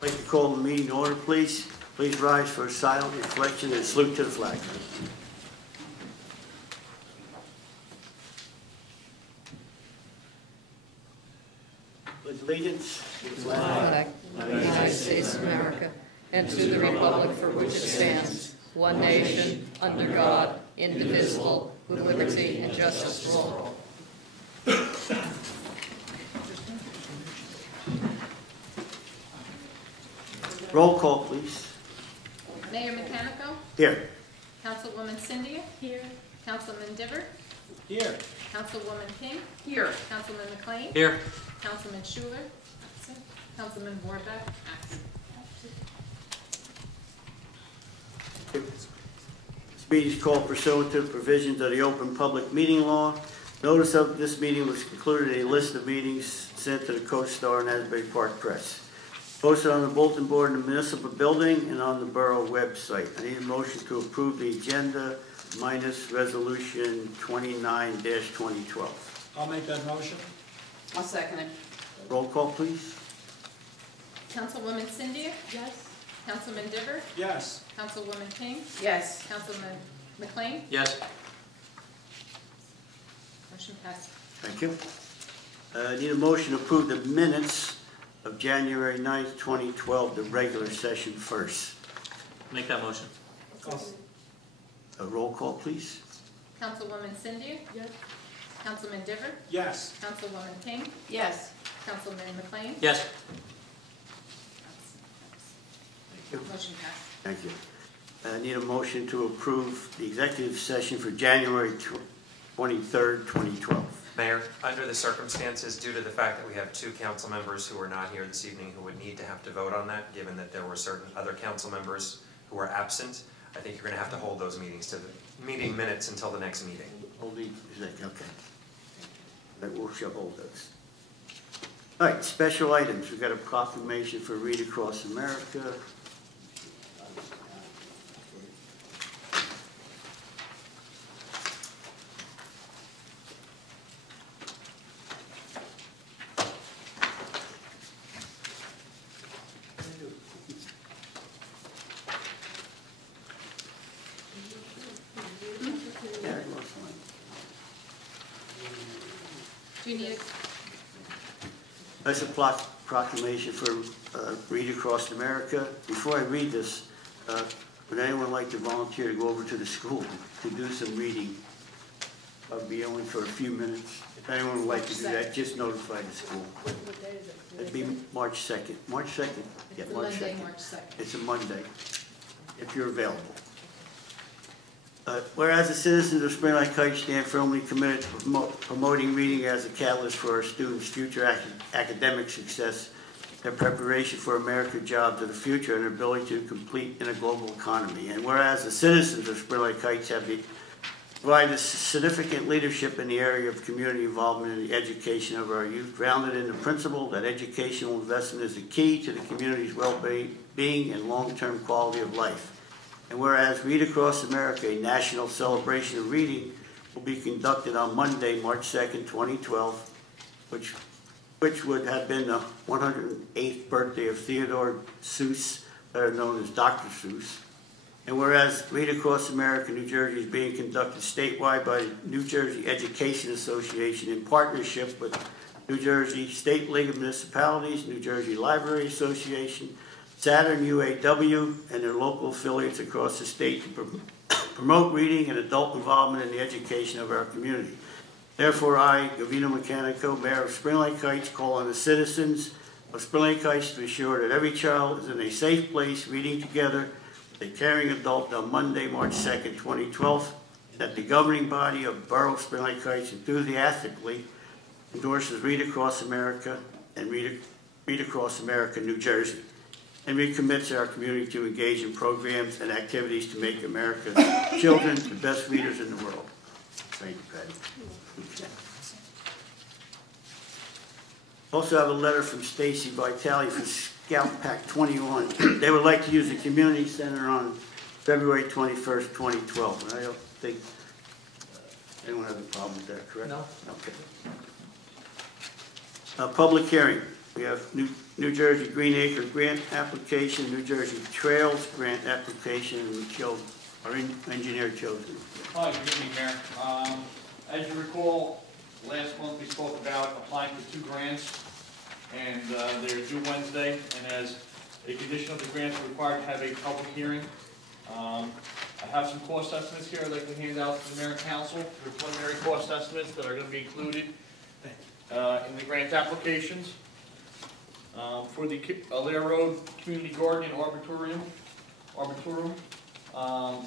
I'd like to call the meeting to order, please. Please rise for a silent reflection and salute to the flag. With allegiance to the flag of the United States of America and to the republic for which it stands, one nation, under God, indivisible, with liberty and justice for all. Roll call, please. Mayor Mechanico? Here. Councilwoman Cindy? Here. Councilman Diver? Here. Councilwoman King? Here. Councilman McLean? Here. Councilman Schuler? Absent. Councilman Vorbach? Absent. This meeting is called pursuant to the provisions of the Open Public Meeting Law. Notice of this meeting was included in a list of meetings sent to the Coast Star and Asbury Park Press. Posted on the bulletin board in the municipal building and on the borough website. I need a motion to approve the agenda minus resolution 29-2012. I'll make that motion. I'll second it. Roll call, please. Councilwoman Cindy? Yes. Councilman Diver? Yes. Councilwoman King? Yes. Councilman McLean? Yes. Motion passed. Thank you. I need a motion to approve the minutes of January 9th, 2012, the regular session first. Make that motion. A roll call, please. Councilwoman Cindy? Yes. Councilman Diver? Yes. Councilwoman King? Yes. Councilman McLean? Yes. Thank you. Motion passed. Thank you. I need a motion to approve the executive session for January 23rd, 2012. Mayor, under the circumstances, due to the fact that we have two council members who are not here this evening who would need to have to vote on that, given that there were certain other council members who were absent, I think you're going to have to hold those meetings to the meeting minutes until the next meeting. Hold the executive, okay. That we shall hold those. All right, special items. We've got a proclamation for Read Across America. Do you need That's a proclamation for Read Across America. Before I read this, would anyone like to volunteer to go over to the school to do some reading? I'll be only for a few minutes. If anyone would like to do that, just notify the school. what day is it? It'd be March 2nd. March 2nd? Yeah, It's March Monday, 2nd. March 2nd. It's a Monday, if you're available. Whereas the citizens of Spring Lake Heights stand firmly committed to promoting reading as a catalyst for our students' future academic success, their preparation for American jobs of the future, and their ability to compete in a global economy. And whereas the citizens of Spring Lake Heights have provided significant leadership in the area of community involvement in the education of our youth, grounded in the principle that educational investment is the key to the community's well-being and long-term quality of life. And whereas Read Across America, a national celebration of reading, will be conducted on Monday, March 2nd, 2012, which would have been the 108th birthday of Theodore Seuss, better known as Dr. Seuss. And whereas Read Across America, New Jersey is being conducted statewide by the New Jersey Education Association in partnership with New Jersey State League of Municipalities, New Jersey Library Association, Saturn UAW, and their local affiliates across the state to promote reading and adult involvement in the education of our community. Therefore, I, Gavino Mechanico, Mayor of Spring Lake Heights, call on the citizens of Spring Lake Heights to ensure that every child is in a safe place reading together with a caring adult on Monday, March 2nd, 2012, that the governing body of Borough of Spring Lake Heights enthusiastically endorses Read Across America and Read Across America, New Jersey, and recommits our community to engage in programs and activities to make America's children the best readers in the world. Thank you, Patty. Also have a letter from Stacy Vitale from Scout Pack 21. They would like to use the community center on February 21st, 2012. And I don't think anyone has a problem with that, correct? No. Okay. Public hearing. We have New Jersey Green Acre Grant application, New Jersey Trails Grant application, and our engineer chosen. Hi, good evening, Mayor. As you recall, last month we spoke about applying for 2 grants, and they're due Wednesday, and as a condition of the grants, we're required to have a public hearing. I have some cost estimates here I'd like to hand out to the Mayor and Council. They're preliminary cost estimates that are going to be included in the grant applications. For the Allaire Road Community Garden and Arboretum,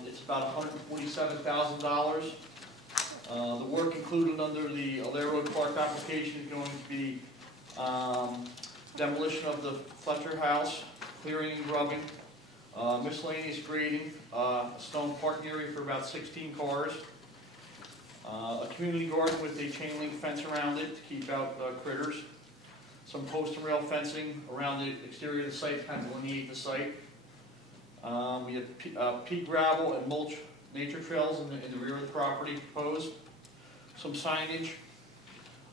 it's about $147,000. The work included under the Allaire Road Park application is going to be demolition of the Fletcher house, clearing and grubbing, miscellaneous grading, a stone parking area for about 16 cars, a community garden with a chain link fence around it to keep out critters, some post and rail fencing around the exterior of the site to kind of delineate the site. We have peat gravel and mulch nature trails in the rear of the property proposed. Some signage,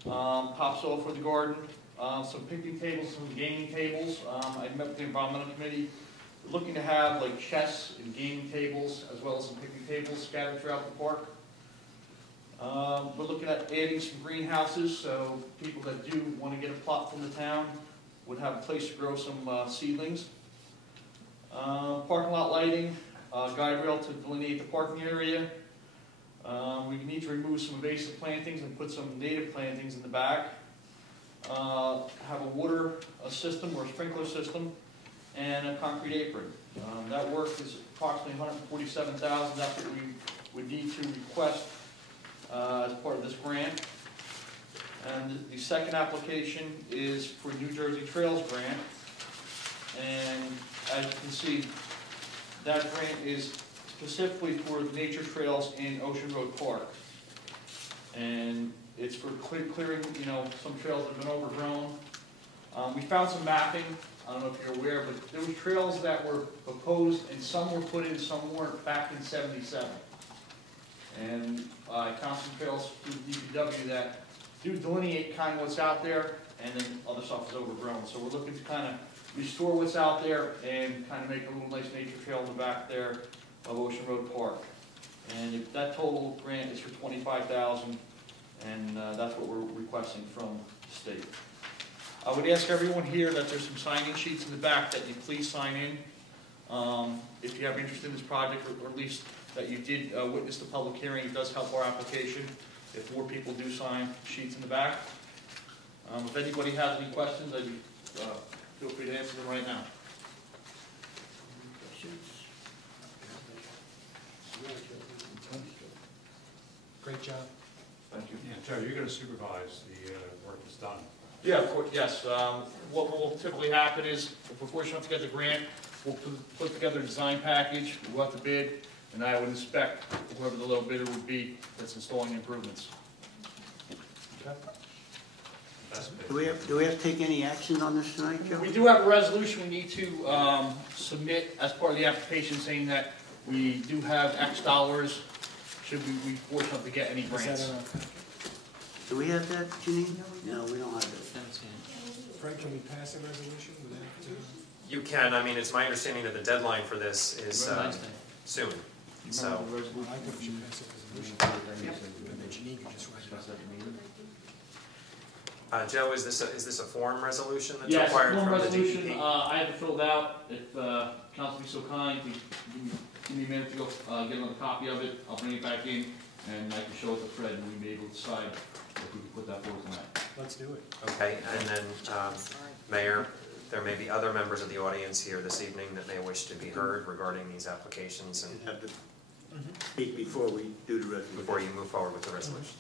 topsoil for the garden, some picnic tables, some gaming tables. I met with the environmental committee. We're looking to have like chess and gaming tables as well as some picnic tables scattered throughout the park. We're looking at adding some greenhouses, so people that do want to get a plot from the town would have a place to grow some seedlings. Parking lot lighting, guide rail to delineate the parking area. We need to remove some invasive plantings and put some native plantings in the back. Have a water system or a sprinkler system and a concrete apron. That work is approximately $147,000. That's what we would need to request as part of this grant. And the second application is for New Jersey Trails Grant. And as you can see, that grant is specifically for nature trails in Ocean Road Park. And it's for clearing, some trails that have been overgrown. We found some mapping. I don't know if you're aware, but there were trails that were proposed and some were put in, some weren't, back in '77. And Councilman Trails through DPW that do delineate kind of what's out there, and then other stuff is overgrown. So we're looking to kind of restore what's out there and kind of make a little nice nature trail in the back there of Ocean Road Park. And if that total grant is for $25,000, and that's what we're requesting from the state. I would ask everyone here that there's some sign-in sheets in the back that you please sign in if you have interest in this project, or at least that you did witness the public hearing. It does help our application if more people do sign sheets in the back. If anybody has any questions, I'd feel free to answer them right now. Great job. Thank you. Yeah, Joe, you're going to supervise the work that's done. Yeah, of course, yes. What will typically happen is, if we're fortunate enough to get the grant, we'll put together a design package, we'll have to bid, and I would inspect whoever the low bidder would be that's installing the improvements. Okay. Do we have to take any action on this tonight, Joe? We do have a resolution we need to submit as part of the application saying that we do have X dollars should we be fortunate enough to get any Is grants. that in our packet? Do we have that, Janine? No, we don't have that. Fred, can we pass a resolution without? You can, I mean, it's my understanding that the deadline for this is soon, so. I think we should pass a resolution. And then Janine can just write it up. Joe, is this a form resolution that's Yes, required one from the resolution, DEP? I have it filled out. If council be so kind, to give me a minute to go get another copy of it, I'll bring it back in, and I can show it to Fred, and we may be able to decide if we can put that forward tonight. Let's do it. Okay, and then, Mayor, there may be other members of the audience here this evening that may wish to be heard regarding these applications and Have to speak before we do the resolution. before you move forward with the resolution.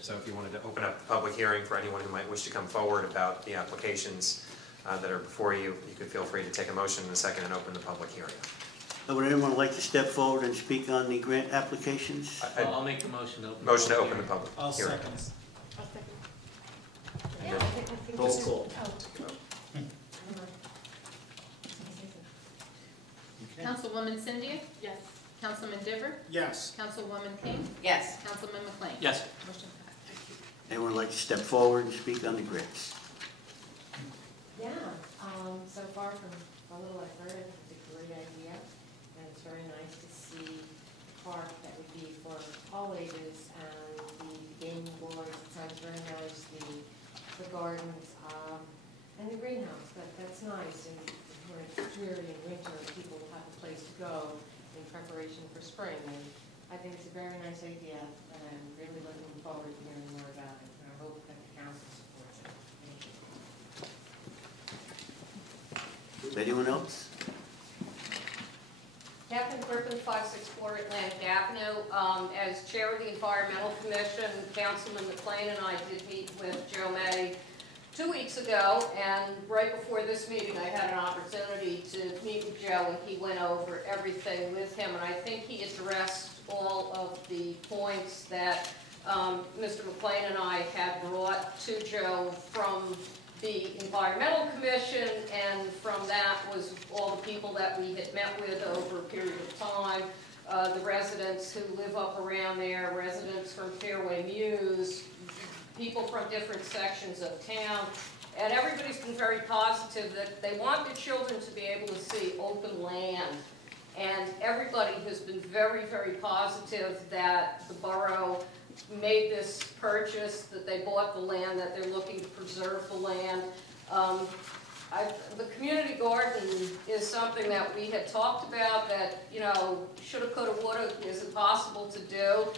So if you wanted to open up the public hearing for anyone who might wish to come forward about the applications that are before you, you could feel free to take a motion in a second and open the public hearing. Would anyone like to step forward and speak on the grant applications? I'll make the motion to open. Motion to open the public I'll hearing. second. And then roll call. Councilwoman Cindy? Yes. Councilman Diver? Yes. Councilwoman King? Yes. Councilman McLean? Yes. Motion passed. Anyone like to step forward and speak on the grants? far from a little I've heard, I think it's a great idea, and it's very nice to see a park that would be for all ages, and the gaming boards, it sounds very nice, the gardens, and the greenhouse, that's nice, and when it's dreary in winter, people will have a place to go in preparation for spring, and I think it's a very nice idea, and I'm really looking forward to hearing more about it, and I hope that the council supports it. Thank you. Anyone else? Captain Griffin, 564 Atlantic Avenue. As chair of the Environmental Commission, Councilman McLean and I did meet with Joe May 2 weeks ago, and right before this meeting I had an opportunity to meet with Joe, and he went over everything with him, and I think he addressed all of the points that Mr. McLean and I had brought to Joe from the Environmental Commission, and from that was all the people that we had met with over a period of time, the residents who live up around there, residents from Fairway Mews, people from different sections of town, and everybody's been very positive that they want their children to be able to see open land. And everybody has been very, very positive that the borough made this purchase, that they bought the land, that they're looking to preserve the land. The community garden is something that we had talked about that, you know, shoulda, coulda, woulda, is it possible to do?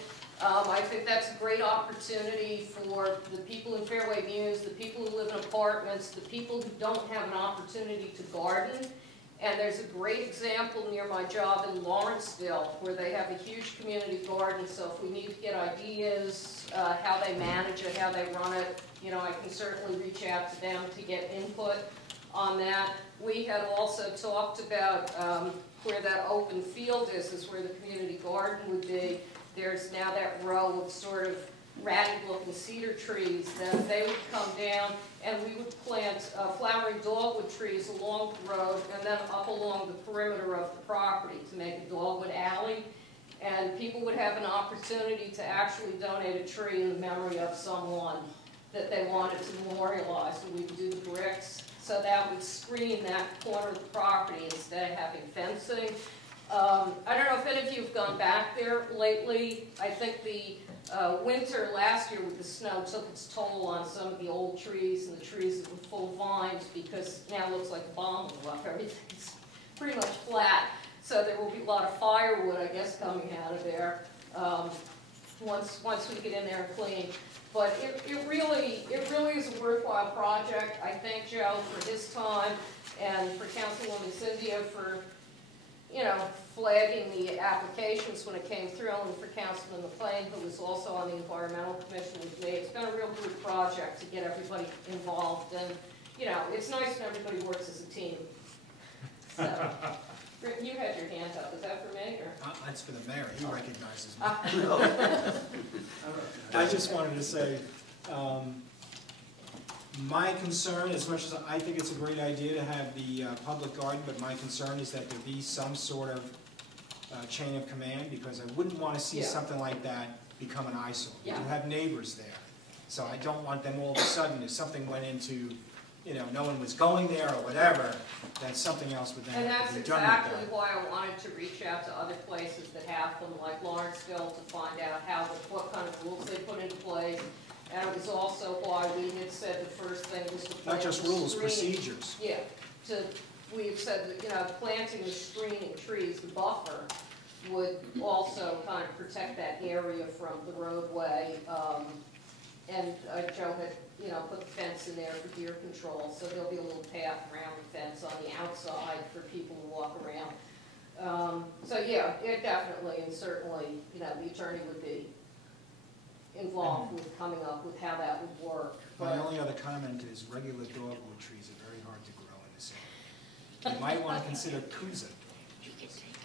I think that's a great opportunity for the people in Fairway Mews, the people who live in apartments, the people who don't have an opportunity to garden. And there's a great example near my job in Lawrenceville where they have a huge community garden, so if we need to get ideas, how they manage it, how they run it, you know, I can certainly reach out to them to get input on that. We had also talked about where that open field is where the community garden would be. There's now that row of sort of ratty-looking cedar trees, that they would come down and we would plant flowering dogwood trees along the road and then up along the perimeter of the property to make a dogwood alley. And people would have an opportunity to actually donate a tree in the memory of someone that they wanted to memorialize. And we would do the bricks, so that would screen that corner of the property instead of having fencing. I don't know if any of you have gone back there lately. I think the winter last year with the snow took its toll on some of the old trees and the trees that were full of vines, because now it looks like a bomb blew up. Everything's pretty much flat. So there will be a lot of firewood, I guess, coming out of there once we get in there and clean. But it really is a worthwhile project. I thank Joe for his time and for Councilwoman Cynthia for, you know, flagging the applications when it came through, and for Councilman McLean, who was also on the Environmental Commission with me. It's been a real good project to get everybody involved, and, you know, it's nice when everybody works as a team. So, you had your hand up. Is that for me, or? That's for the mayor. He recognizes me. I just wanted to say, my concern, as much as I think it's a great idea to have the public garden, but my concern is that there be some sort of chain of command, because I wouldn't want to see something like that become an eyesore. You have neighbors there, so I don't want them all of a sudden, if something went into, you know, no one was going there or whatever, that something else would then And have that's to be done with exactly that. why I wanted to reach out to other places that have them, like Lawrenceville, to find out what kind of rules they put into place. And it was also why we had said the first thing was to plant Not just the rules, screening. procedures. Yeah, we had said that, you know, planting the screening trees, the buffer, would also kind of protect that area from the roadway. And Joe had, you know, put the fence in there for deer control, so there'll be a little path around the fence on the outside for people to walk around. So yeah, it definitely, and certainly, you know, the attorney would be involved with coming up with how that would work. My only other comment is regular dogwood trees are very hard to grow in this area. You might want to consider kuza.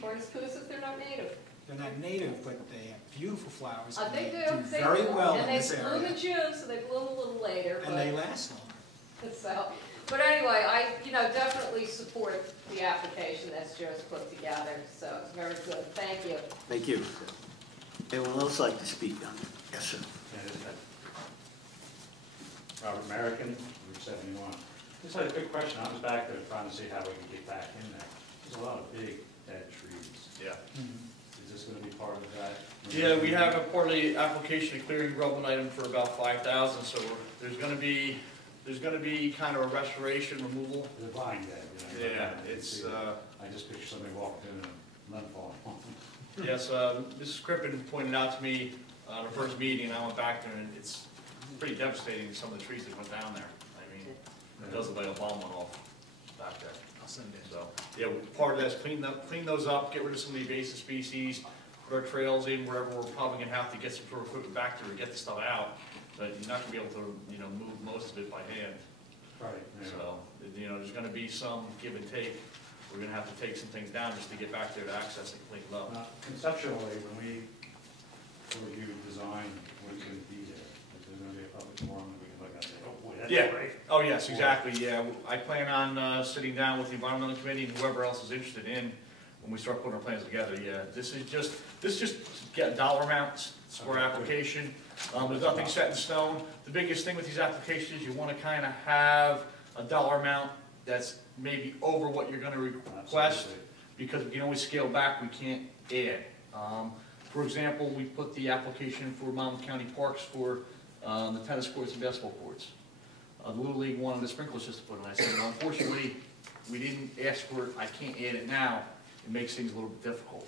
Or is if they're not native? They're not native, but they have beautiful flowers. And They do do. very well in this And they bloom area. in June, so they bloom a little later. And they last longer. So, but anyway, I, you know, definitely support the application that's Joe's put together, so it's very good. Thank you. Thank you. Anyone else like to speak on it? Yes, sir. Robert American, Route 71. Just had a quick question. I was back there trying to see how we could get back in there. There's a lot of big dead trees. Yeah. Is this gonna be part of that? Yeah, we have a quarterly application of clearing rubble item for about 5,000, so there's gonna be kind of a restoration removal. The vine dead, you know. Yeah, I it's, see that. I just picture somebody walking in and a limb falling off. yes, Mrs. Crippen pointed out to me on the first meeting, and I went back there, and it's pretty devastating, some of the trees that went down there. I mean, it does look like a bomb went off back there. I'll send it. So, yeah, part of that is clean those up, get rid of some of the invasive species, put our trails in wherever we're probably gonna have to get some sort of equipment back there to get the stuff out. But you're not gonna be able to, move most of it by hand. Right, yeah. So, there's gonna be some give and take. We're gonna have to take some things down just to get back there to access and clean it up. Now, conceptually, when we design what's gonna be there, is there gonna be a public forum that we can look at and say, oh boy, that's Yeah. great? Oh, yes, exactly, yeah. I plan on sitting down with the environmental committee and whoever else is interested in, when we start putting our plans together, yeah. This is just get dollar amounts for our application. There's nothing set in stone. The biggest thing with these applications, you wanna kinda have a dollar amount that's maybe over what you're gonna request, Absolutely. because we can always scale back, we can't add. For example, we put the application for Monmouth County Parks for the tennis courts and basketball courts. The Little League wanted a sprinkler system put in. I said, well, unfortunately, we didn't ask for it, I can't add it now. It makes things a little bit difficult.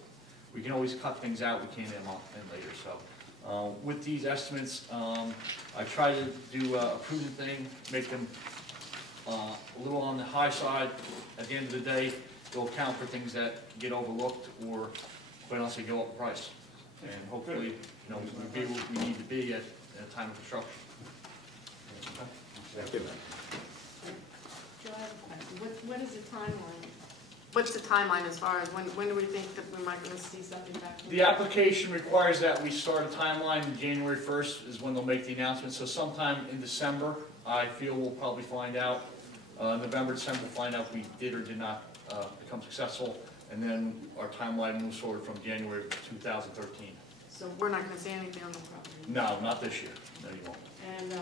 We can always cut things out, we can't add them in later, so. With these estimates, I try to do a prudent thing, make them a little on the high side. At the end of the day, they'll account for things that get overlooked or, quite honestly, go up in price. And hopefully, we'll be where we need to be at a time of construction. Thank you. Joe, I have a question. What is the timeline? What's the timeline as far as when do we think that we might gonna see something back? The application requires that we start a timeline. January 1st is when they'll make the announcement, so sometime in December, I feel we'll probably find out. November, December, we'll find out if we did or did not become successful, and then our timeline moves forward from January 2013. So we're not gonna see anything on the property? No, not this year. No, you won't. And,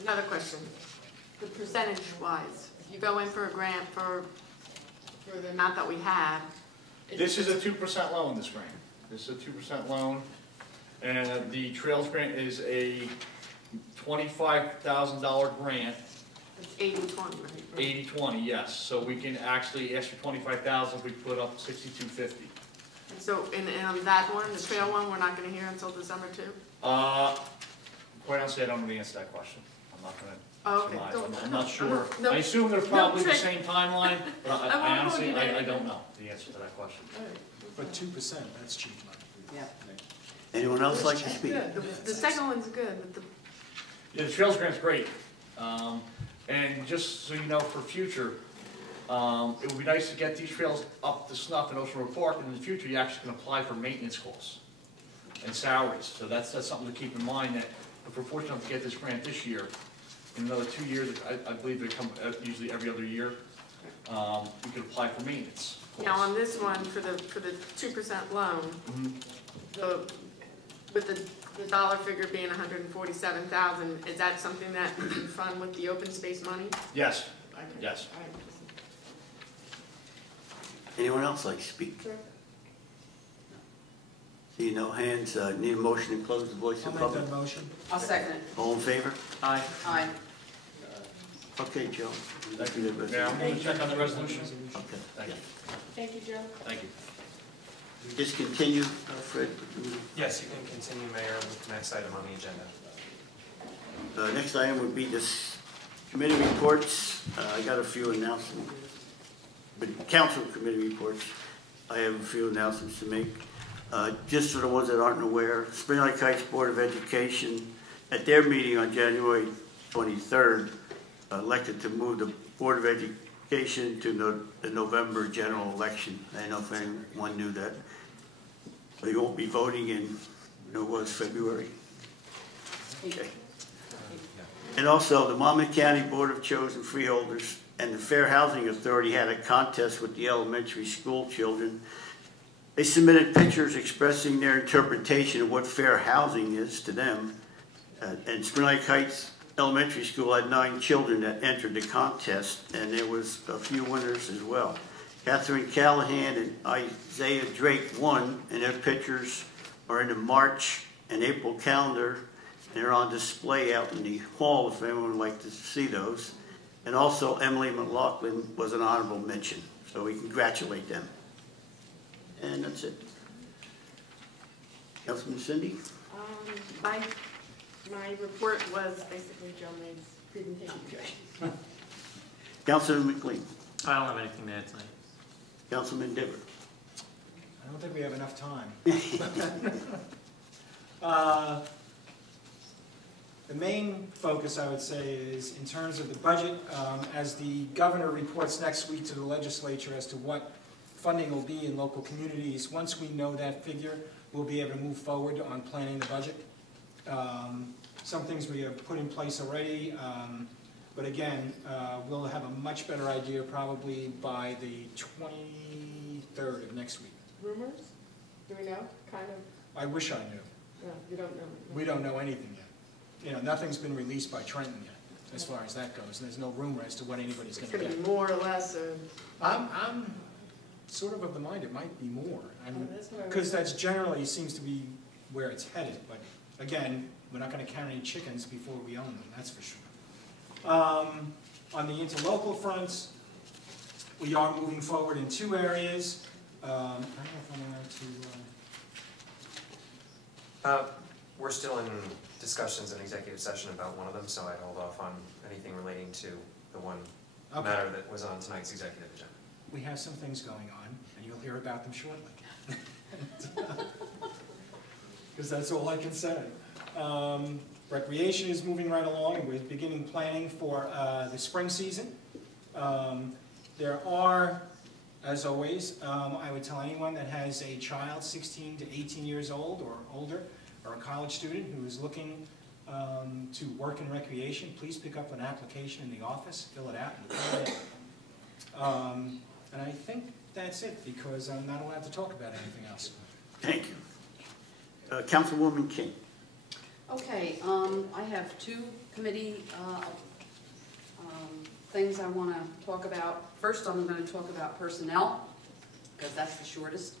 another question, the percentage wise, if you go in for a grant for the amount that we have. This is a 2% loan, this grant. This is a 2% loan, and the Trails grant is a $25,000 grant. It's 80/20, right? 80/20, yes. So we can actually ask for 25,000 if we put up 6250. And so, and on that one, the trail one, we're not gonna hear until December too? Quite honestly, I don't know the answer to that question. I'm not gonna Oh, okay. surmise. I'm not sure. No, I assume they're probably the trick. same timeline, but I I won't honestly, hold you there. I don't know the answer to that question. all right. But 2%, that's cheap money. Yeah. Anyone else like to speak? Good, the second one's good, but the, Yeah, the Trails grant's great. And just so you know, for future, it would be nice to get these trails up to snuff in Ocean Road Park, and in the future, you actually can apply for maintenance costs and salaries. So that's something to keep in mind, that if we're fortunate enough to get this grant this year, in another 2 years, I believe they come usually every other year, we could apply for maintenance costs. now on this one, for the 2% loan, Mhm. with the dollar figure being 147,000, is that something that we can fund with the open space money? Yes, Okay. yes. All right. Anyone else like to speak? Sure. See no hands, need a motion to close the voice I'll of make public. that motion. I'll second it. All in favor? Aye. Aye. Okay, Joe. Thank you. Yeah, I'm gonna check on the resolution. Okay. Thank you. Thank you, Joe. Thank you. Discontinue, Fred. Yes, you can continue, Mayor, with the next item on the agenda. Next item would be this committee reports. I got a few announcements. But council committee reports, I have a few announcements to make. Just for the ones that aren't aware, Spring Lake Heights Board of Education, at their meeting on January 23rd, elected to move the Board of Education to the November general election. I don't know if anyone knew that. They won't be voting in, it was February. Okay. And also, the Monmouth County Board of Chosen Freeholders and the Fair Housing Authority had a contest with the elementary school children. They submitted pictures expressing their interpretation of what fair housing is to them. And Spring Lake Heights elementary school had 9 children that entered the contest, and there was a few winners as well. Catherine Callahan and Isaiah Drake won, and their pictures are in the March and April calendar, and they're on display out in the hall if anyone would like to see those. And also Emily McLaughlin was an honorable mention, so we congratulate them. And that's it. Councilman Cindy? My report was basically Joe May's presentation. Okay. Councilman McLean? I don't have anything to add tonight. Councilman Diver? I don't think we have enough time. The main focus, I would say, is in terms of the budget, as the governor reports next week to the legislature as to what funding will be in local communities. Once we know that figure, we'll be able to move forward on planning the budget. Some things we have put in place already, but again, we'll have a much better idea probably by the 23rd of next week. Rumors? Do we know? Kind of? I wish I knew. No, you don't know. We don't know anything yet. You know, nothing's been released by Trenton yet, as far as that goes. And there's no rumor as to what anybody's It's going to going to get. be more or less. I'm sort of the mind it might be more. I mean, That's what I was- because that's generally seems to be where it's headed. But again, we're not going to count any chickens before we own them, that's for sure. On the interlocal front, we are moving forward in 2 areas. I don't know if I'm allowed to... We're still in discussions in executive session about one of them, so I'd hold off on anything relating to the one Okay. matter that was on tonight's executive agenda. We have some things going on, and you'll hear about them shortly. Because that's all I can say. Recreation is moving right along, and we're beginning planning for the spring season. There are, as always, I would tell anyone that has a child 16 to 18 years old or older, or a college student who is looking to work in recreation, please pick up an application in the office, fill it out, and fill it in. And I think that's it, because I'm not allowed to talk about anything else. Thank you. Councilwoman King? Okay, I have 2 committee things I want to talk about. First, I'm going to talk about personnel, because that's the shortest.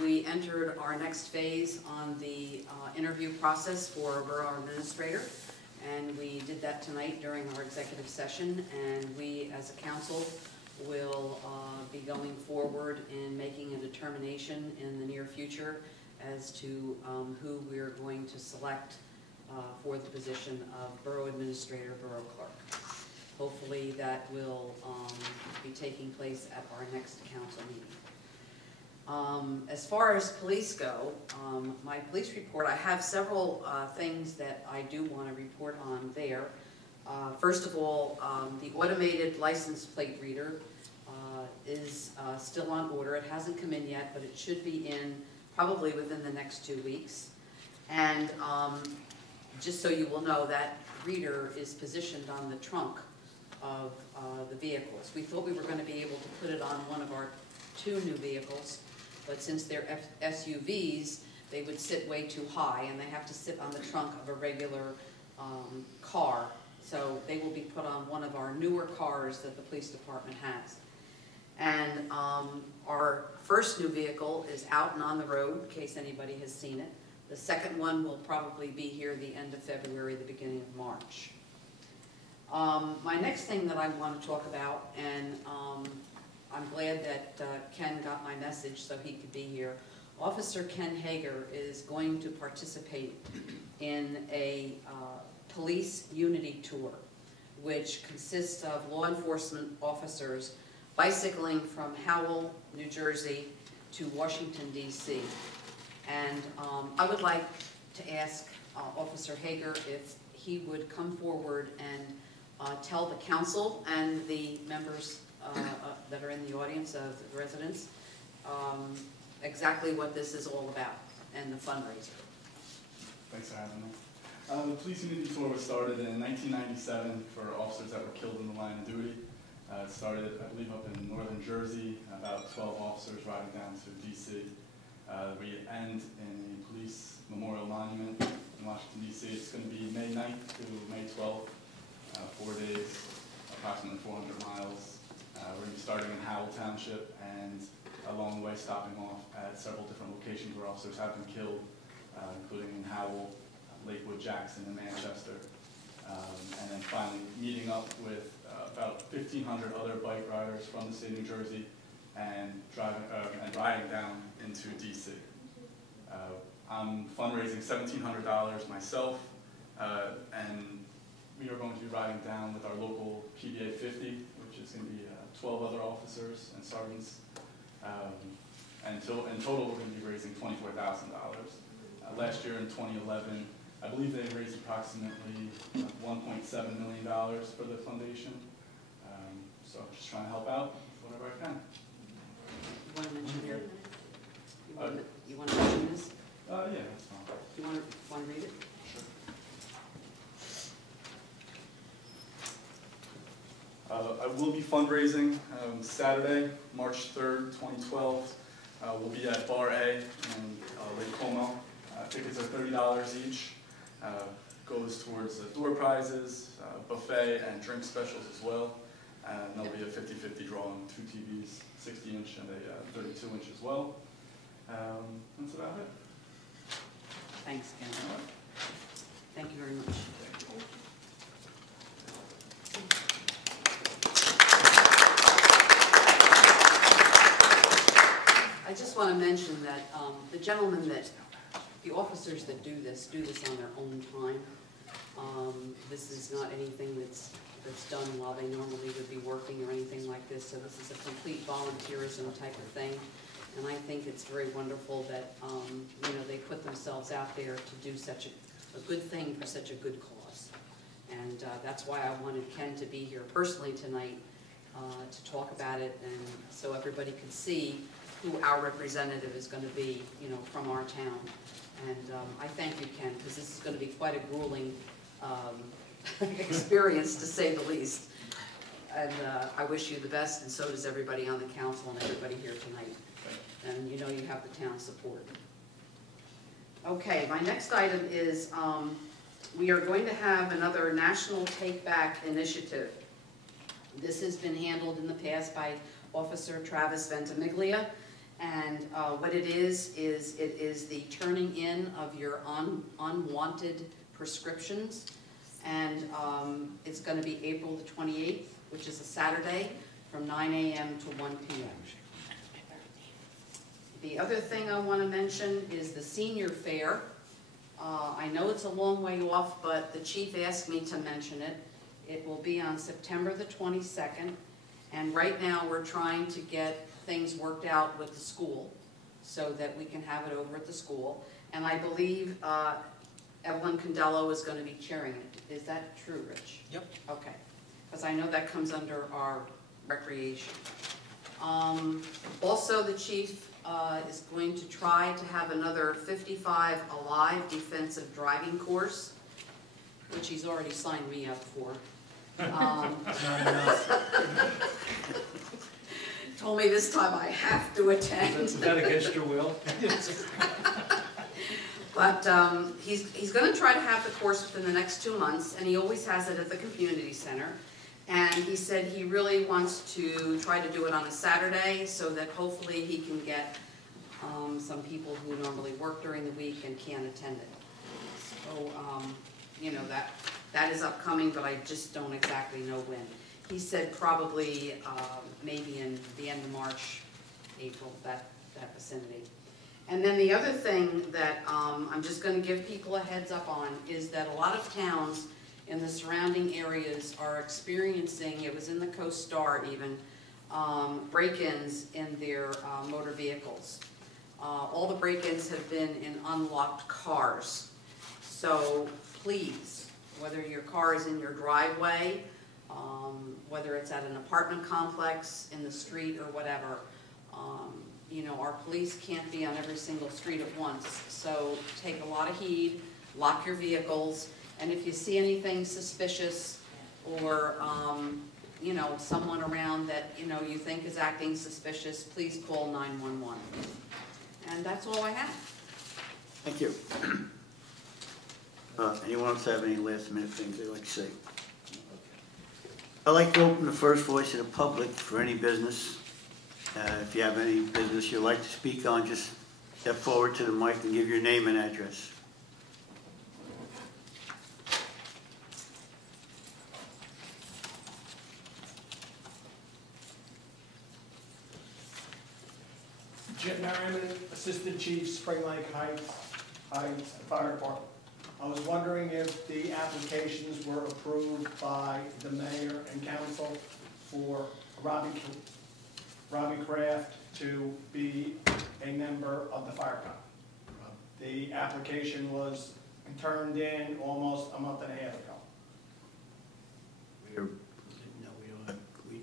We entered our next phase on the interview process for a borough administrator, and we did that tonight during our executive session, and we as a council will be going forward in making a determination in the near future as to who we are going to select for the position of borough administrator, borough clerk. Hopefully that will be taking place at our next council meeting. As far as police go, my police report, I have several things that I do want to report on there. First of all, the automated license plate reader is still on order. It hasn't come in yet, but it should be in probably within the next 2 weeks. And just so you will know, that reader is positioned on the trunk of the vehicles. We thought we were going to be able to put it on one of our 2 new vehicles, but since they're SUVs, they would sit way too high, and they have to sit on the trunk of a regular car. So they will be put on one of our newer cars that the police department has. And our first new vehicle is out and on the road, in case anybody has seen it. The second one will probably be here the end of February, the beginning of March. My next thing that I want to talk about, and I'm glad that Ken got my message so he could be here. Officer Ken Hager is going to participate in a police unity tour, which consists of law enforcement officers bicycling from Howell, New Jersey to Washington, D.C. And I would like to ask Officer Hager if he would come forward and tell the council and the members that are in the audience of the residents exactly what this is all about and the fundraiser. Thanks for having me. The police unity tour was started in 1997 for officers that were killed in the line of duty. It started, I believe, up in northern Jersey, about 12 officers riding down to D.C. We end in a police memorial monument in Washington DC. It's going to be May 9th to May 12th, 4 days, approximately 400 miles. We're going to be starting in Howell Township and along the way stopping off at several different locations where officers have been killed, including in Howell, Lakewood, Jackson, and Manchester. And then finally meeting up with about 1,500 other bike riders from the state of New Jersey and riding down into DC. I'm fundraising $1,700 myself, and we are going to be riding down with our local PBA 50, which is going to be 12 other officers and sergeants. And in total, we're going to be raising $24,000. Last year in 2011, I believe they raised approximately $1.7 million for the foundation. So I'm just trying to help out whatever I can. You want to mention here? You want to mention this? Yeah, that's fine. You want to read it? Sure. I will be fundraising Saturday, March 3rd, 2012. We'll be at Bar A in Lake Como. Tickets are $30 each. Goes towards door prizes, buffet, and drink specials as well. And there'll be a 50-50 drawing, 2 TVs, 60-inch and a 32-inch as well. That's about it. Thanks, Ken. Thank you very much. I just want to mention that the gentlemen the officers that do this on their own time. This is not anything that's done while they normally would be working or anything like this, so this is a complete volunteerism type of thing. And I think it's very wonderful that they put themselves out there to do such a good thing for such a good cause. And that's why I wanted Ken to be here personally tonight to talk about it, and so everybody could see who our representative is going to be, from our town. And I thank you, Ken, because this is going to be quite a grueling experience, to say the least. And I wish you the best, and so does everybody on the council and everybody here tonight. And you have the town's support. Okay, my next item is we are going to have another National Take Back initiative. This has been handled in the past by Officer Travis Ventimiglia. And what it is the turning in of your unwanted prescriptions. And it's going to be April the 28th, which is a Saturday, from 9 a.m. to 1 p.m. The other thing I want to mention is the senior fair. I know it's a long way off, but the chief asked me to mention it. It will be on September the 22nd. And right now we're trying to get things worked out with the school so that we can have it over at the school. And I believe Evelyn Condello is going to be chairing it. Is that true, Rich? Yep. Okay. Because I know that comes under our recreation. Also, the chief is going to try to have another 55 Alive defensive driving course, which he's already signed me up for. Not enough. Told me this time I have to attend. Is that against your will? But he's going to try to have the course within the next 2 months, and he always has it at the community center. And he said he really wants to try to do it on a Saturday so that hopefully he can get some people who normally work during the week and can't attend it. So, that is upcoming, but I just don't exactly know when. He said probably maybe in the end of March, April, that vicinity. And then the other thing that I'm just going to give people a heads up on is that a lot of towns in the surrounding areas are experiencing, it was in the Coast Star even, break-ins in their motor vehicles. All the break-ins have been in unlocked cars. So please, whether your car is in your driveway, whether it's at an apartment complex, in the street, or whatever, our police can't be on every single street at once. So take a lot of heed, lock your vehicles, and if you see anything suspicious or, someone around that, you think is acting suspicious, please call 911. And that's all I have. Thank you. Anyone else have any last minute things they'd like to say? I'd like to open the first voice of the public for any business. If you have any business you'd like to speak on, just step forward to the mic and give your name and address. Jim Merriman, Assistant Chief, Spring Lake Heights Fire Department. I was wondering if the applications were approved by the mayor and council for Robbie Kraft to be a member of the fire company. The application was turned in almost a month and a half ago.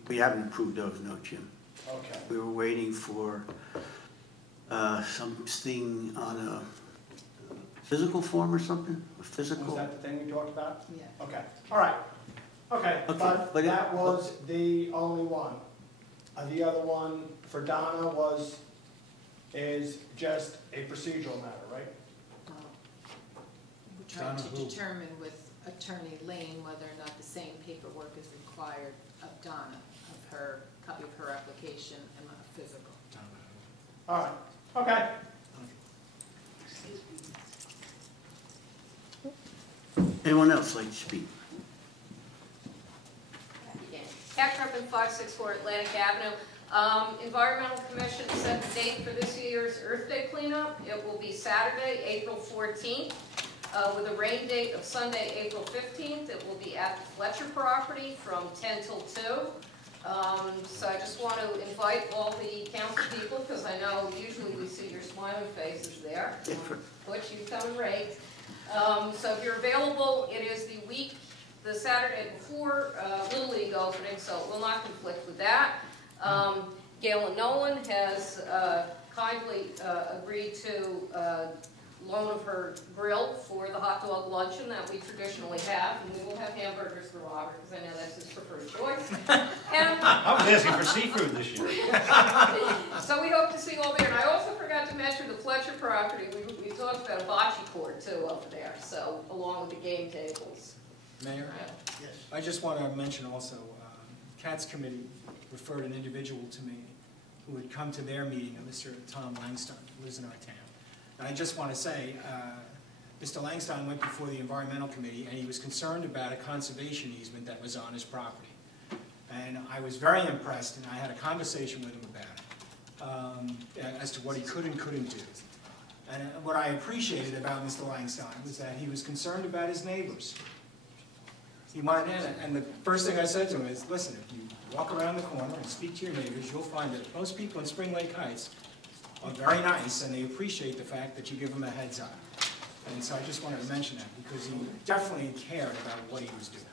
We haven't approved those, no, Jim. Okay. We were waiting for something on a physical form or something? A physical? Was that the thing we talked about? Yeah. Okay, all right. Okay, Okay, but that was the only one. The other one for Donna is just a procedural matter, right? We're trying to determine with Attorney Lane whether or not the same paperwork is required of Donna, of her copy of her application and a physical. All right, okay. Anyone else like to speak? Chairperson 564 Atlantic Avenue. Environmental Commission set the date for this year's Earth Day cleanup. It will be Saturday, April 14th, with a rain date of Sunday, April 15th. It will be at the Fletcher Property from 10 till 2. So I just want to invite all the council people, because I know usually we see your smiling faces there, which you come and rate. So if you're available, it is the Saturday before Little League opening, so it will not conflict with that. Gail and Nolan has kindly agreed to loan of her grill for the hot dog luncheon that we traditionally have, and we will have hamburgers for Robert, because I know that's his preferred choice. And I was asking for seafood this year. so we hope to see you all there. And I also forgot to mention the Fletcher Property. We talked about a bocce court too over there, so along with the game tables. Mayor? Yes. I just want to mention also, CATS Committee referred an individual to me who had come to their meeting, Mr. Tom Langstein, who lives in our town. And I just want to say, Mr. Langstein went before the Environmental Committee and he was concerned about a conservation easement that was on his property. And I was very impressed, and I had a conversation with him about it, as to what he could and couldn't do. And what I appreciated about Mr. Langstein was that he was concerned about his neighbors. He wanted in, and the first thing I said to him is, listen, if you walk around the corner and speak to your neighbors, you'll find that most people in Spring Lake Heights are very nice, and they appreciate the fact that you give them a heads up. And so I just wanted to mention that, because he definitely cared about what he was doing.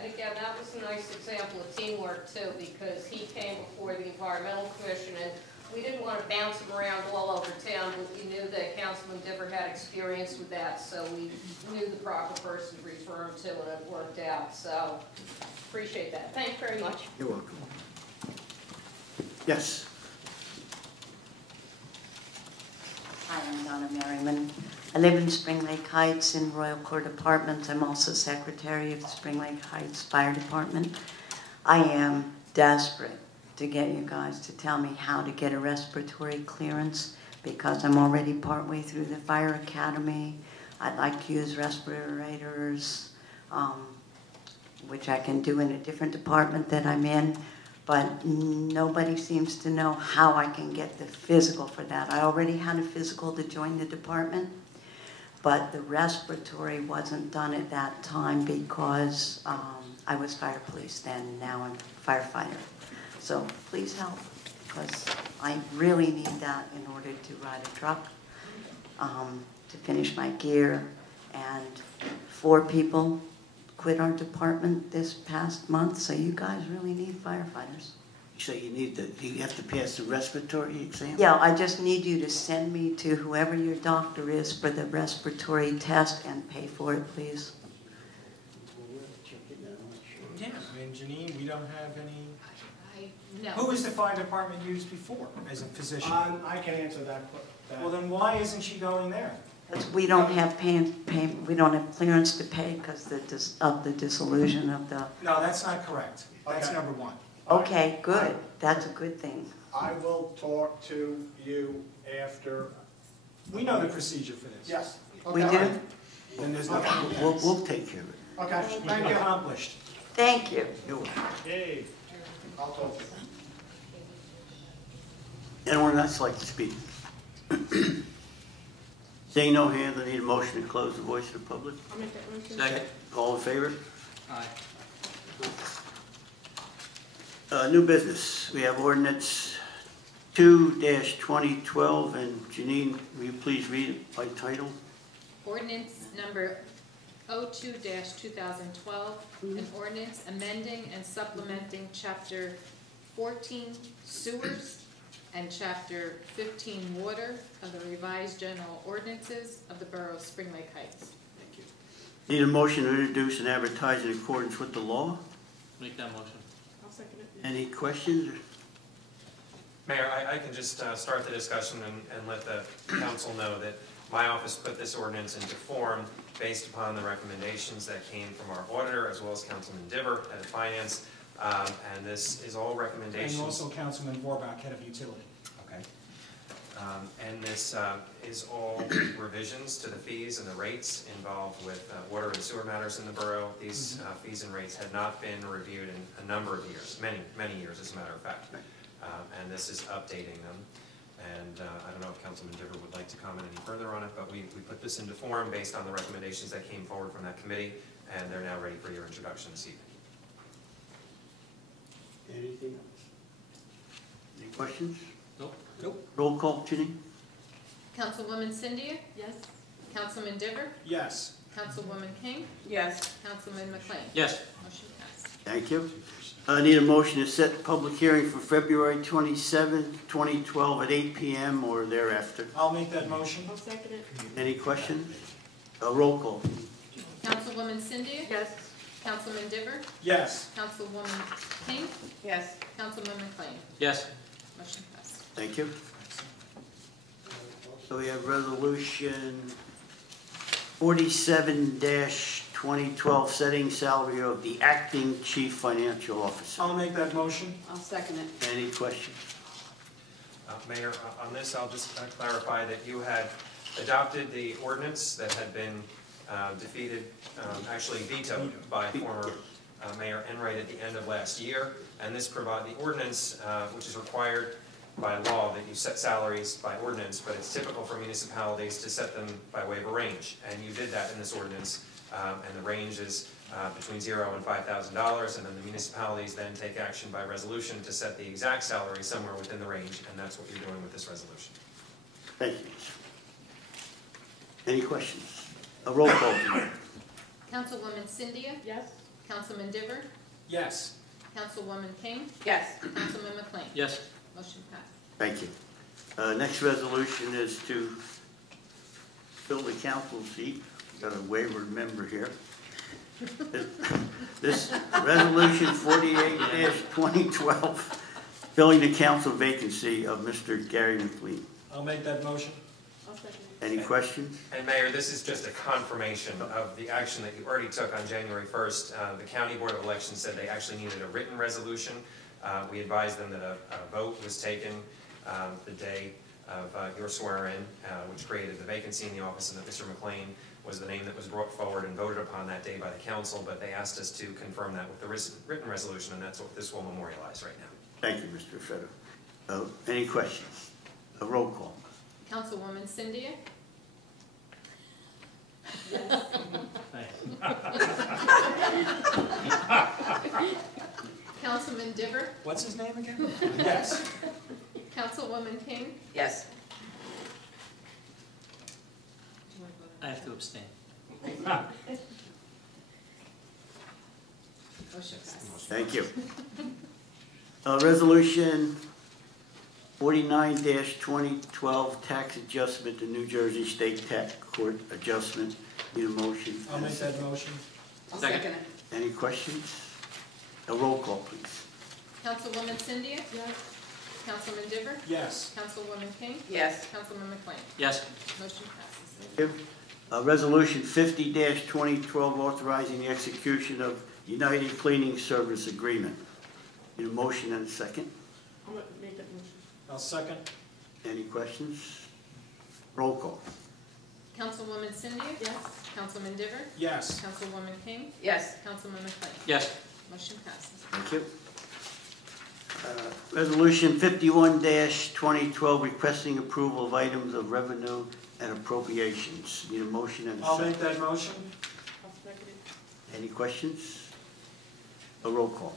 And again, that was a nice example of teamwork too, because he came before the Environmental Commission, and we didn't want to bounce him around all over town, but we knew that Councilman Dibber had experience with that, so we knew the proper person to refer him to, and it worked out. So appreciate that. Thanks very much. You're welcome. Yes. Hi, I'm Donna Merriman. I live in Spring Lake Heights in Royal Court Apartments. I'm also secretary of the Spring Lake Heights Fire Department. I am desperate to get you guys to tell me how to get a respiratory clearance, because I'm already partway through the fire academy. I'd like to use respirators, which I can do in a different department that I'm in, but nobody seems to know how I can get the physical for that. I already had a physical to join the department, but the respiratory wasn't done at that time because I was fire police then, now I'm firefighter. So please help, because I really need that in order to ride a truck, to finish my gear. And 4 people quit our department this past month, so you guys really need firefighters. You say you have to pass the respiratory exam? Yeah, I just need you to send me to whoever your doctor is for the respiratory test and pay for it, please. Yeah, I mean, Janine, we don't have any... No. Who was the fire department used before as a physician? I can answer that. Well, then why isn't she going there? Because we don't have we don't have clearance to pay because of the dissolution of the, No, that's not correct. That's Okay. number one. okay, good, that's a good thing. I will talk to you after. We know the procedure for this. Yes. We Okay. do? Then there's nothing to We'll take care of it. Okay, thank you. accomplished. Thank you. You're welcome. Yay. I'll talk to you. Anyone else like to speak? Seeing no hands, I need a motion to close the voice of the public. I'll make that motion. Second. All in favor? Aye. New business, we have ordinance 2-2012, and Janine, will you please read it by title? Ordinance number 02-2012, an ordinance amending and supplementing Chapter 14 Sewers and Chapter 15 Water of the revised general ordinances of the Borough of Spring Lake Heights. Thank you. Need a motion to introduce and advertise in accordance with the law. Make that motion. I'll second it. Any questions? Mayor, I can just start the discussion and let the council know that my office put this ordinance into form based upon the recommendations that came from our auditor as well as Councilman Diver, head of finance, and this is all recommendations. And also Councilman Vorbach, head of utility. Okay. And this is all revisions to the fees and the rates involved with water and sewer matters in the borough. These fees and rates had not been reviewed in a number of years, many years as a matter of fact. And this is updating them. And I don't know if Councilman Diver would like to comment any further on it, but we put this into form based on the recommendations that came forward from that committee, and they're now ready for your introduction this evening. Anything else? Any questions? Nope. Roll call, Janine? Councilwoman Cynthia? Yes. Councilman Diver? Yes. Councilwoman King? Yes. Councilman McLean? Yes. Motion passed. Thank you. I need a motion to set the public hearing for February 27th, 2012 at 8 p.m. or thereafter. I'll make that motion. I'll second it. Any questions? Roll call. Councilwoman Cynthia? Yes. Councilman Diver? Yes. Councilwoman King? Yes. Councilman McLean? Yes. Motion passed. Thank you. So we have resolution 47-2012, setting salary of the acting chief financial officer. I'll make that motion. I'll second it. Any questions? Mayor, on this, I'll just clarify that you had adopted the ordinance that had been defeated, actually vetoed by former Mayor Enright at the end of last year. And this provides the ordinance, which is required by law that you set salaries by ordinance, but it's typical for municipalities to set them by way of a range. And you did that in this ordinance, and the range is between $0 and $5,000, and then the municipalities then take action by resolution to set the exact salary somewhere within the range, and that's what you're doing with this resolution. Thank you. Any questions? A roll call, please. Councilwoman Cynthia? Yes. Councilman Diver? Yes. Councilwoman King? Yes. Councilman McLean? Yes. Motion passed. Thank you. Next resolution is to fill the council seat. We've got a wayward member here. This resolution 48-2012, filling the council vacancy of Mr. Gary McLean. I'll make that motion. I'll second it. Any questions? And Mayor, this is just a confirmation of the action that you already took on January 1st. The County Board of Elections said they actually needed a written resolution. We advised them that a vote was taken the day of your swearing, which created the vacancy in the office, and that Mr. McLean was the name that was brought forward and voted upon that day by the council, but they asked us to confirm that with the written resolution, and that's what this will memorialize right now. Thank you, Mr. Feder. Any questions? A roll call. Councilwoman Cynthia? Councilman Diver? What's his name again? Yes. Councilwoman King? Yes. I have to abstain. Motion passed. Thank you. Resolution 49-2012, tax adjustment to New Jersey State Tax Court adjustment. Need a motion? I'll make that motion. I'll Second. second it. Any questions? A roll call, please. Councilwoman Cynthia? Yes. Councilman Diver? Yes. Councilwoman King? Yes. Councilman McLean? Yes. Motion passes. Thank you. Resolution 50-2012, authorizing the execution of United Cleaning Service Agreement. Need a motion and a second? I'll make that motion. I'll second. Any questions? Roll call. Councilwoman Cindy? Yes. Councilman Diver? Yes. Councilwoman King? Yes. Councilman McLean? Yes. Motion passes. Thank you. Resolution 51-2012, requesting approval of items of revenue and appropriations. Need a motion and a I'll second? make that motion. I'll second it. Any questions? A roll call.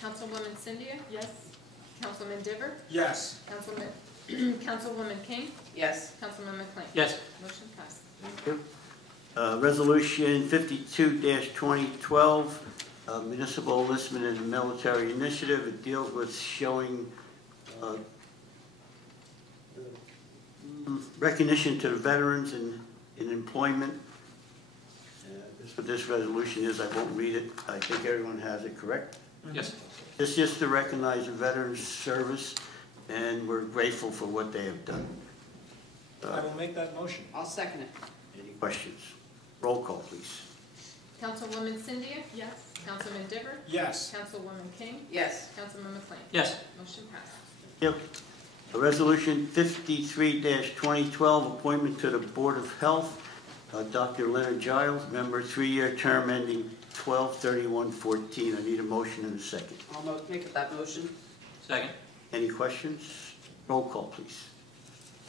Councilwoman Cindy? Yes. Councilman Diver? Yes. Councilwoman King? Yes. Councilman McLean? Yes. Motion passes. Thank you. Resolution 52-2012, municipal enlistment in the military initiative. It deals with showing recognition to the veterans in employment. That's what this resolution is. I won't read it. I think everyone has it, correct? Yes. It's just to recognize the veterans' service, and we're grateful for what they have done. I will make that motion. I'll second it. Any questions? Roll call, please. Councilwoman Cindy? Yes. Councilman Diver? Yes. Councilwoman King? Yes. Councilman McLean? Yes. Motion passes. Yep. Resolution 53-2012, appointment to the Board of Health. Dr. Leonard Giles, member, 3-year term ending 12/31/14. I need a motion and a second. I'll make that motion. Second. Any questions? Roll call, please.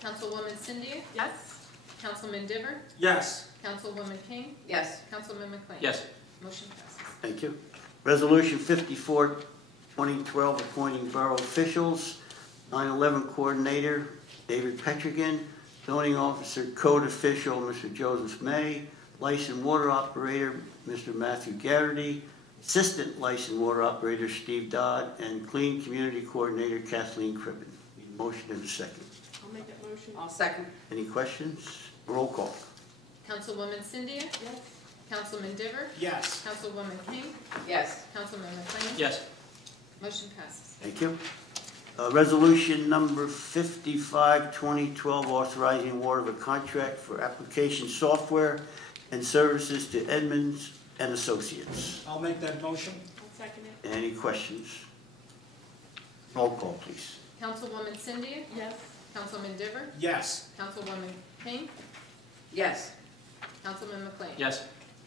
Councilwoman Cindy? Yes. Councilman Diver? Yes. Councilwoman King? Yes. Councilman McLean? Yes. Motion passes. Thank you. Resolution 54-2012, appointing borough officials. 9/11 coordinator, David Petrigan. Zoning officer, code official, Mr. Joseph May. Licensed water operator, Mr. Matthew Garrity. Assistant licensed water operator, Steve Dodd. And clean community coordinator, Kathleen Cribbin. Need a motion and a second. I'll make that motion. I'll second. Any questions? Roll call. Councilwoman Cindy? Yes. Councilman Diver? Yes. Councilwoman King? Yes. Councilman McLean? Yes. Motion passes. Thank you. Resolution number 55-2012, authorizing award of a contract for application software and services to Edmonds and Associates. I'll make that motion. I'll second it. Any questions? Roll call, please. Councilwoman Cindy? Yes. Councilman Diver? Yes. Councilwoman King? Yes. Councilman McLean? Yes.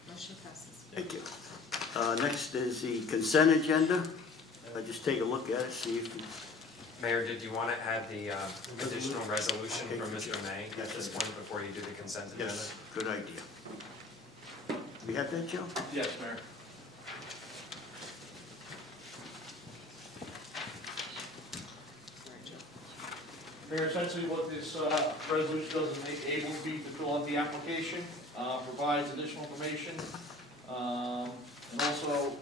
Motion passes. Thank you. Next is the consent agenda. Just take a look at it, see if you... Mayor, did you want to add the additional resolution from Mr. May at this point before you do the consent agenda? Yes, good idea. We have that, Joe? Yes, Mayor. Mayor, essentially what this resolution does is make able to fill out the application, provides additional information, and also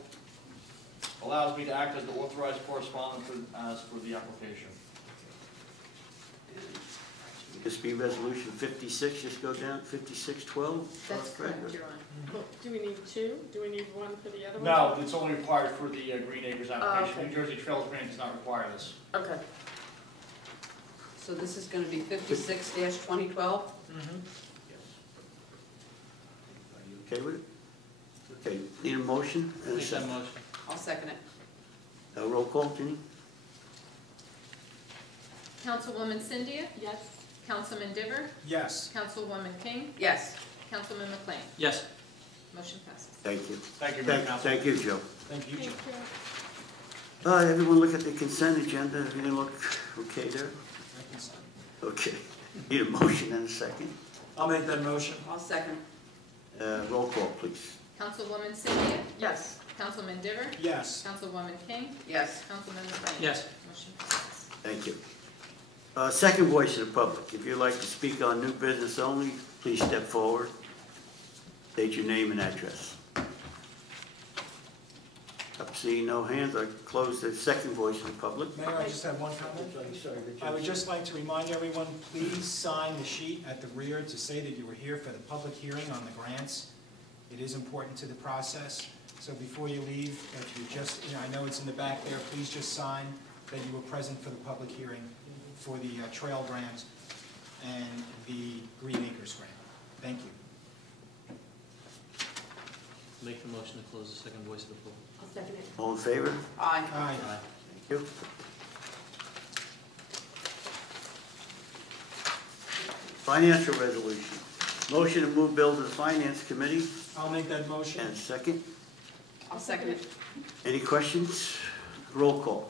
allows me to act as the authorized correspondent as for the application. This be resolution 56, just go down, 5612? That's correct, Your Honor. Do we need two? Do we need one for the other one? No, it's only required for the Green Acres application. okay. New Jersey Trails Grant does not require this. Okay. So this is going to be 56-2012? Mm-hmm. Are you okay with it? Okay, need a motion and a Make that second. motion. I'll second it. Roll call, Ginny? Councilwoman Cindy? Yes. Councilman Diver? Yes. Councilwoman King? Yes. Councilman McLean? Yes. Motion passes. Thank you. Thank you, Mayor and Council. Thank you, Joe. Thank you, Joe. Everyone look at the consent agenda. Everything look okay there? I can sign. Okay. Need a motion and a second. I'll make that motion. I'll second. Roll call, please. Councilwoman Cindy? Yes. Councilman Diver? Yes. Councilwoman King? Yes. Councilman McLean? Yes. Motion passes. Thank you. Second voice of the public. If you'd like to speak on new business only, please step forward. State your name and address. Up seeing no hands, I close the second voice of the public. Mayor, I just have one comment. I would just like to remind everyone, please sign the sheet at the rear to say that you were here for the public hearing on the grants. It is important to the process. So before you leave, if you just, I know it's in the back there, please just sign that you were present for the public hearing for the trail grant and the Green Acres grant. Thank you. Make the motion to close the second voice of the poll. I'll second it. All in favor? Aye. Aye. Thank you. Financial resolution. Motion to move bill to the Finance Committee, I'll make that motion. and second. I'll second it. Any questions? Roll call.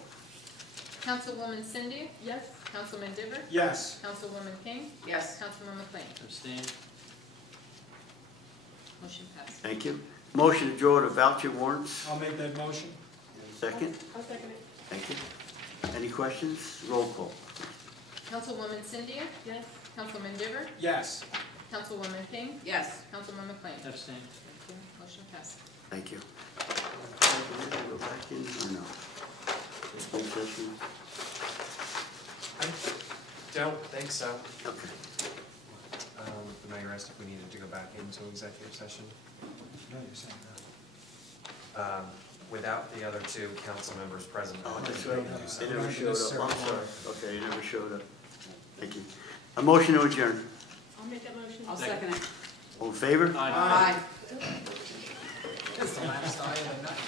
Councilwoman Cindy, Yes. Councilman Diver, Yes. Councilwoman King, Yes. Councilman McLean. Abstain. Motion passed. Thank you. Motion to draw the voucher warrants, I'll make that motion. second. I'll second it. Thank you. Any questions? Roll call. Councilwoman Cindy, Yes. Councilman Diver, Yes. Councilwoman King, Yes. Councilman McLean. Abstain. Thank you. Motion passed. Thank you. Go back in or no? Open session? I don't think so. Okay. The mayor asked if we needed to go back into executive session. No, you're saying no. Without the other two council members present. Oh, that's I right. think we can do so. They never showed up. I'm sorry. Okay, they never showed up. Thank you. A motion to adjourn. I'll make that motion. I'll second it. All in favor? Aye. Aye. That's the last eye of the night.